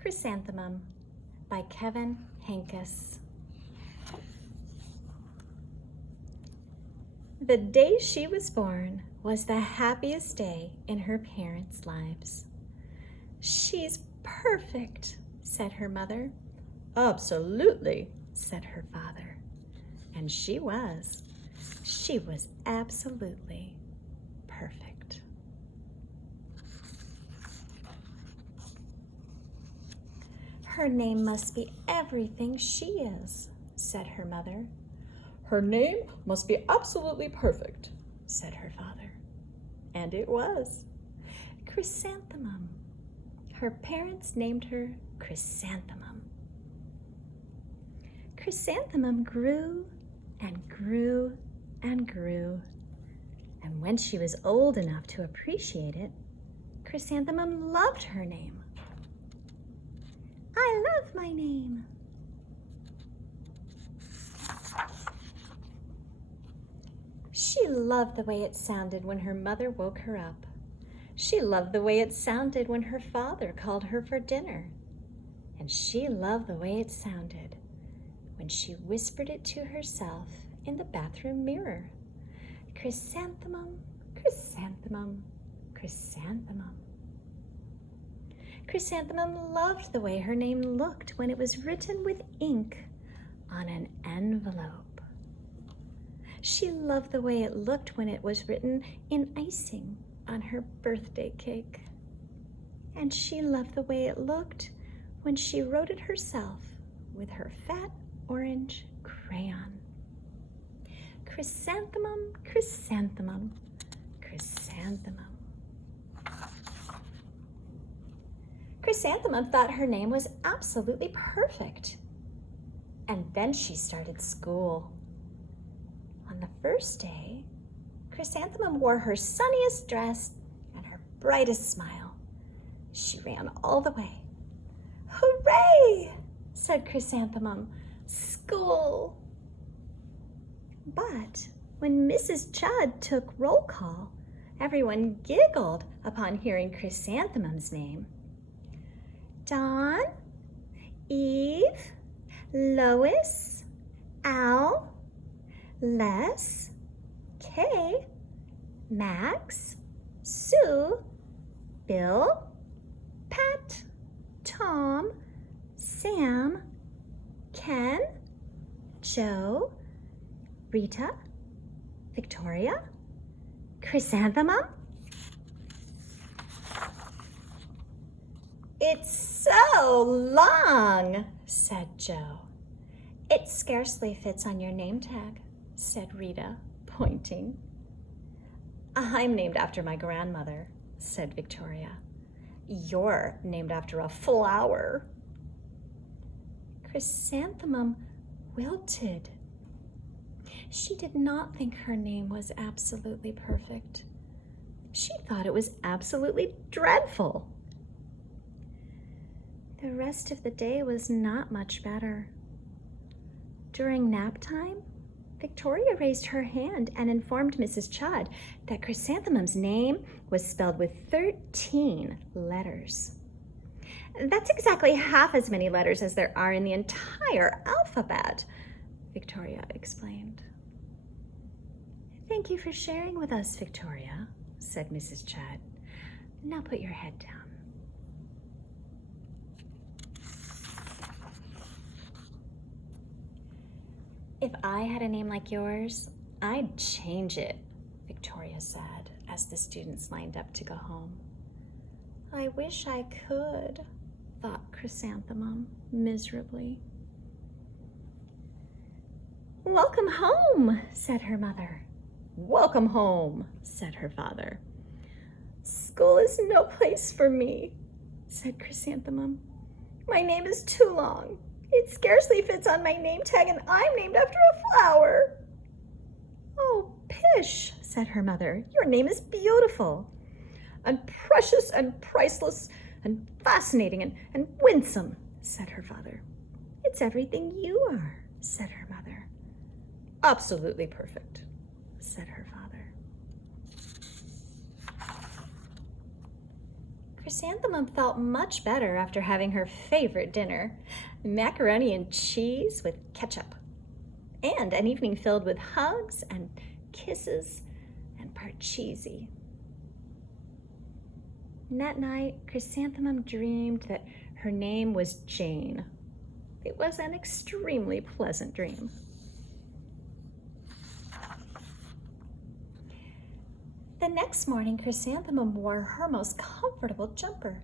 Chrysanthemum by Kevin Hankus. The day she was born was the happiest day in her parents' lives. "She's perfect," said her mother. "Absolutely," said her father. And she was. She was absolutely perfect. "Her name must be everything she is," said her mother. "Her name must be absolutely perfect," said her father. And it was. Chrysanthemum. Her parents named her Chrysanthemum. Chrysanthemum grew and grew and grew. And when she was old enough to appreciate it, Chrysanthemum loved her name. "I love my name." She loved the way it sounded when her mother woke her up. She loved the way it sounded when her father called her for dinner. And she loved the way it sounded when she whispered it to herself in the bathroom mirror. Chrysanthemum, chrysanthemum, chrysanthemum. Chrysanthemum loved the way her name looked when it was written with ink on an envelope. She loved the way it looked when it was written in icing on her birthday cake. And she loved the way it looked when she wrote it herself with her fat orange crayon. Chrysanthemum, chrysanthemum, chrysanthemum. Chrysanthemum thought her name was absolutely perfect. And then she started school. On the first day, Chrysanthemum wore her sunniest dress and her brightest smile. She ran all the way. "Hooray!" said Chrysanthemum. "School!" But when Mrs. Judd took roll call, everyone giggled upon hearing Chrysanthemum's name. "Dawn, Eve, Lois, Al, Les, Kay, Max, Sue, Bill, Pat, Tom, Sam, Ken, Joe, Rita, Victoria, Chrysanthemum." "It's so long," said Joe. "It scarcely fits on your name tag," said Rita, pointing. "I'm named after my grandmother," said Victoria. "You're named after a flower." Chrysanthemum wilted. She did not think her name was absolutely perfect. She thought it was absolutely dreadful. The rest of the day was not much better. During nap time, Victoria raised her hand and informed Mrs. Judd that Chrysanthemum's name was spelled with 13 letters. "That's exactly half as many letters as there are in the entire alphabet," Victoria explained. "Thank you for sharing with us, Victoria," said Mrs. Judd. "Now put your head down." "If I had a name like yours, I'd change it," Victoria said as the students lined up to go home. "I wish I could," thought Chrysanthemum miserably. "Welcome home," said her mother. "Welcome home," said her father. "School is no place for me," said Chrysanthemum. "My name is too long. It scarcely fits on my name tag, and I'm named after a flower." "Oh, pish," said her mother. "Your name is beautiful." "And precious and priceless and fascinating and winsome," said her father. "It's everything you are," said her mother. "Absolutely perfect," said her father. Chrysanthemum felt much better after having her favorite dinner, macaroni and cheese with ketchup, and an evening filled with hugs and kisses and parcheesi. And that night, Chrysanthemum dreamed that her name was Jane. It was an extremely pleasant dream. The next morning, Chrysanthemum wore her most comfortable jumper.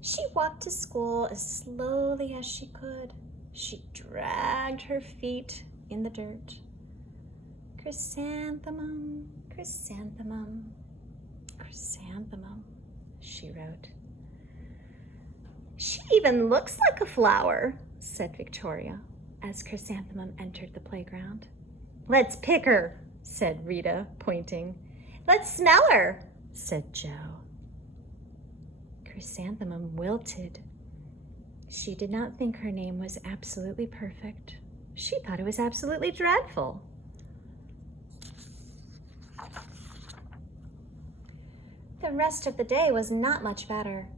She walked to school as slowly as she could. She dragged her feet in the dirt. Chrysanthemum, chrysanthemum, chrysanthemum, she wrote. She even looks like a flower, said Victoria, as Chrysanthemum entered the playground. Let's pick her, said Rita, pointing. Let's smell her, said Joe. Chrysanthemum wilted. She did not think her name was absolutely perfect. She thought it was absolutely dreadful. The rest of the day was not much better.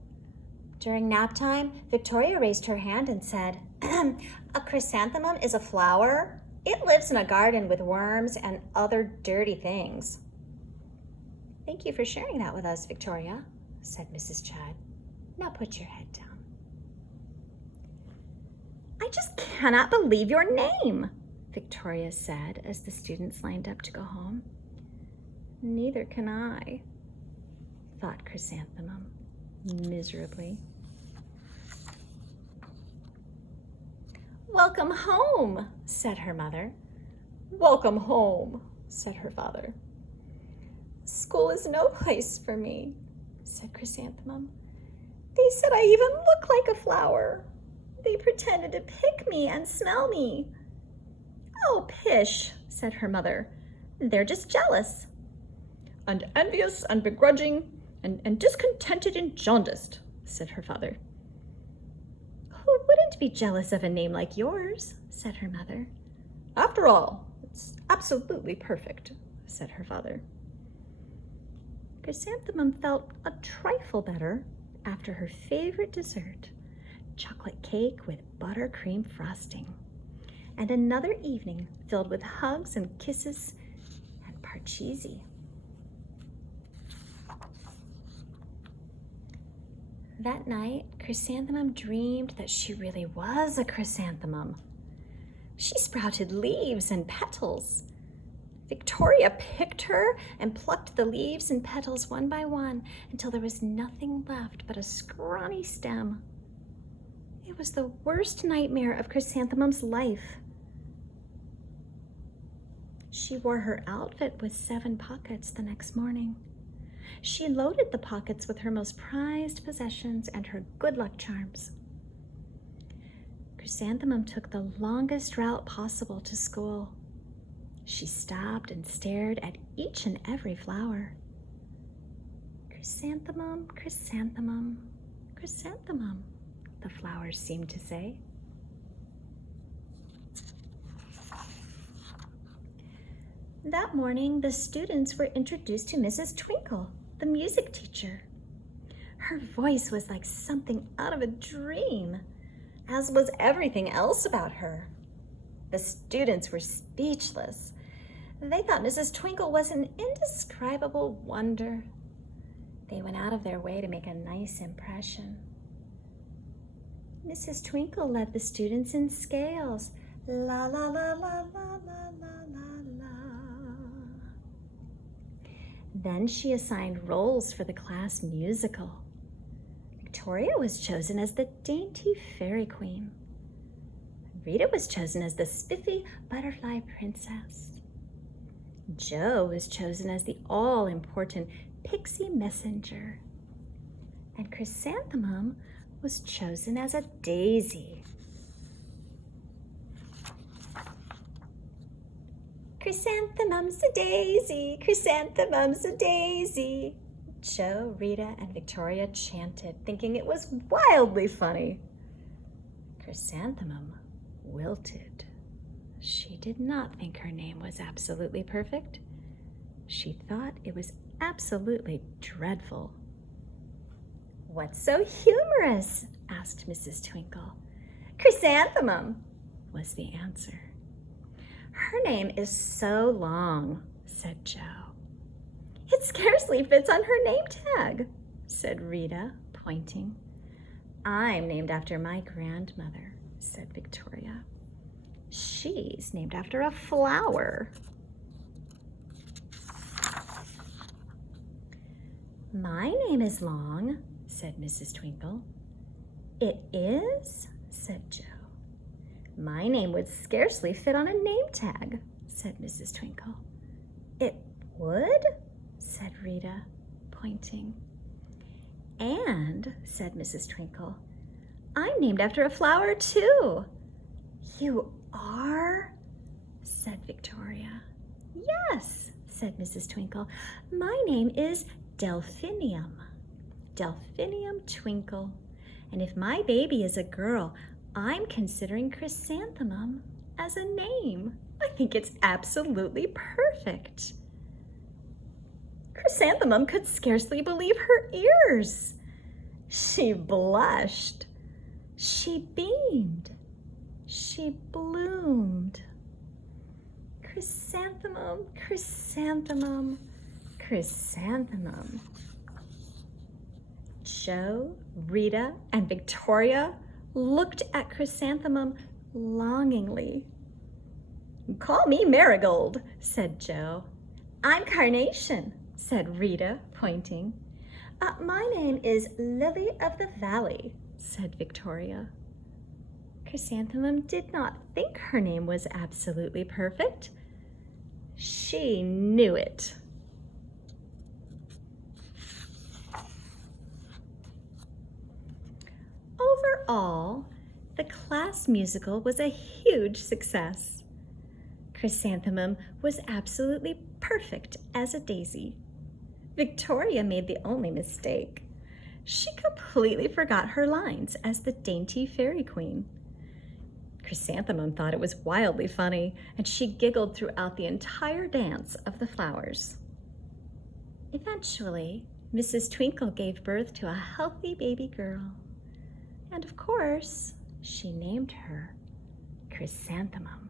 During nap time, Victoria raised her hand and said, A chrysanthemum is a flower. It lives in a garden with worms and other dirty things. Thank you for sharing that with us, Victoria, said Mrs. Chad. Now put your head down. I just cannot believe your name, Victoria said as the students lined up to go home. Neither can I, thought Chrysanthemum miserably. Welcome home, said her mother. Welcome home, said her father. School is no place for me, said Chrysanthemum. They said I even look like a flower. They pretended to pick me and smell me. Oh, pish, said her mother. They're just jealous. And envious and begrudging and discontented and jaundiced, said her father. Who wouldn't be jealous of a name like yours, said her mother. After all, it's absolutely perfect, said her father. Chrysanthemum felt a trifle better after her favorite dessert, chocolate cake with buttercream frosting, and another evening filled with hugs and kisses and parcheesi. That night, Chrysanthemum dreamed that she really was a chrysanthemum. She sprouted leaves and petals. Victoria picked her and plucked the leaves and petals one by one until there was nothing left but a scrawny stem. It was the worst nightmare of Chrysanthemum's life. She wore her outfit with 7 pockets the next morning. She loaded the pockets with her most prized possessions and her good luck charms. Chrysanthemum took the longest route possible to school. She stopped and stared at each and every flower. Chrysanthemum, chrysanthemum, chrysanthemum, the flowers seemed to say. That morning, the students were introduced to Mrs. Twinkle, the music teacher. Her voice was like something out of a dream, as was everything else about her. The students were speechless. They thought Mrs. Twinkle was an indescribable wonder. They went out of their way to make a nice impression. Mrs. Twinkle led the students in scales. La la la la la la la la la. Then she assigned roles for the class musical. Victoria was chosen as the dainty fairy queen. Rita was chosen as the spiffy butterfly princess. Joe was chosen as the all-important pixie messenger. And Chrysanthemum was chosen as a daisy. Chrysanthemum's a daisy, chrysanthemum's a daisy. Joe, Rita, and Victoria chanted, thinking it was wildly funny. Chrysanthemum wilted. She did not think her name was absolutely perfect. She thought it was absolutely dreadful. "What's so humorous?" asked Mrs. Twinkle. "Chrysanthemum," was the answer. "Her name is so long," said Joe. "It scarcely fits on her name tag," said Rita, pointing. "I'm named after my grandmother," said Victoria. "She's named after a flower." "My name is long," said Mrs. Twinkle. "It is?" said Joe. "My name would scarcely fit on a name tag," said Mrs. Twinkle. "It would?" said Rita, pointing. "And," said Mrs. Twinkle, "I'm named after a flower too." "You are?" said Victoria. "Yes," said Mrs. Twinkle. "My name is Delphinium. Delphinium Twinkle. And if my baby is a girl, I'm considering Chrysanthemum as a name. I think it's absolutely perfect." Chrysanthemum could scarcely believe her ears. She blushed. She beamed. She bloomed. Chrysanthemum, chrysanthemum, chrysanthemum. Joe, Rita, and Victoria looked at Chrysanthemum longingly. "Call me Marigold," said Joe. "I'm Carnation," said Rita, pointing. "My name is Lily of the Valley," said Victoria. Chrysanthemum did not think her name was absolutely perfect. She knew it. Overall, the class musical was a huge success. Chrysanthemum was absolutely perfect as a daisy. Victoria made the only mistake. She completely forgot her lines as the dainty fairy queen. Chrysanthemum thought it was wildly funny, and she giggled throughout the entire dance of the flowers. Eventually, Mrs. Twinkle gave birth to a healthy baby girl. And of course, she named her Chrysanthemum.